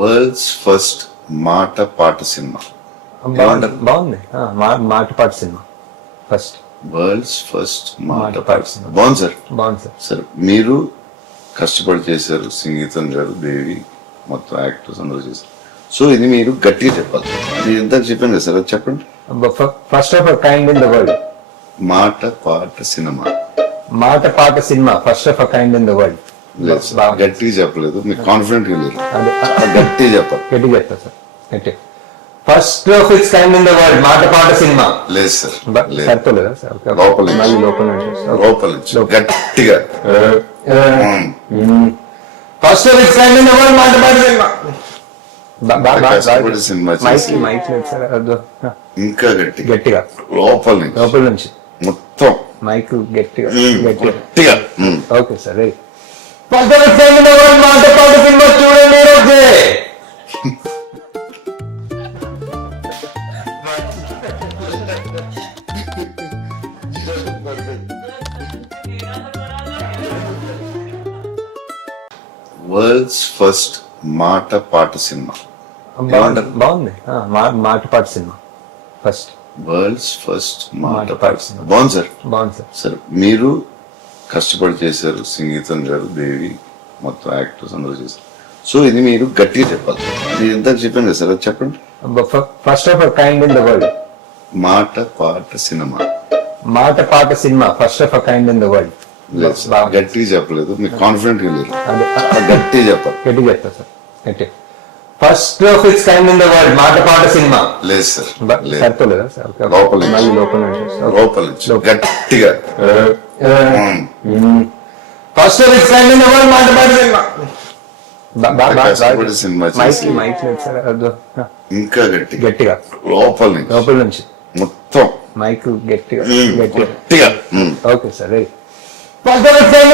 World's first మాట పాట cinema. బాగుంది మాటపాటి సినిమా ఫస్ట్. వరల్డ్స్ ఫస్ట్ మాట మాట పాట పాట సినిమా బాగుంది సార్. బాగుంది సార్. సార్ మీరు కష్టపడి చేశారు, సంగీతం గారు, దేవి, మొత్తం యాక్టర్స్ అందరూ చేశారు. సో ఇది మీరు గట్టిగా చెప్పాలి. నేను ఇందాక చెప్పాను కదా సార్, అది చెప్పండి. First of kind in the world. మాట పాట సినిమా. మాటపాట cinema first of kind in the world. లేదు సార్, గట్టిగా చెప్పలేదు, మీకు కాన్ఫిడెంట్ గా లేదు. అదే గట్టిగా చెప్పాలి. గట్టిగా చెప్తా సార్. గట్టి first of its kind in the world మాటపాట సినిమా. లేదు సార్, లేదు. సరిపోలేదా సార్? లోపల నుంచి. మళ్ళీ లోపల నుంచి. లోపల నుంచి గట్టిగా. First of its kind in the world మాటపాట సినిమా. కష్టపడి సినిమా చేసి మైక్ లేదు సార్. ఇంకా గట్టిగా గట్టిగా లోపల నుంచి లోపల నుంచి మొత్తం మైక్ గట్టిగా గట్టిగా. గట్టిగా. Okay sir. Ready. First of its kind in the world మాటపాట సినిమా చూడండి ఈరోజే. వరల్డ్స్ ఫస్ట్ మాట పాట సినిమా. బాగుంది మాటపాటి సినిమా ఫస్ట్. వరల్డ్స్ ఫస్ట్ మాట మాట పాట పాట సినిమా సినిమా. బాగుంది సార్. బాగుంది సార్. సార్ మీరు కష్టపడి చేశారు, సంగీతం గారు, దేవి, మొత్తం యాక్టర్స్ అందరూ చేశారు. సో ఇది మీరు గట్టిగా చెప్పాలి. నేను ఇందాక చెప్పాను కదా సార్, అది చెప్పండి. First of kind in the world. మాట పాట సినిమా. మాటపాట cinema first of kind in the world. లేదు సార్, గట్టిగా చెప్పలేదు, మీకు కాన్ఫిడెంట్ గా లేదు. అదే గట్టిగా చెప్పాలి. గట్టిగా చెప్తా సార్. గట్టి first of its kind in the world మాటపాట సినిమా. లేదు సార్, లేదు. సరిపోలేదా సార్? లోపల నుంచి. మళ్ళీ లోపల నుంచి. లోపల నుంచి గట్టిగా. First of its kind in the world మాటపాట సినిమా. కష్టపడి సినిమా చేసి మైక్ లేదు సార్. ఇంకా గట్టిగా గట్టిగా లోపల నుంచి లోపల నుంచి మొత్తం మైక్ గట్టిగా గట్టిగా. గట్టిగా. Okay sir. Ready. First of its kind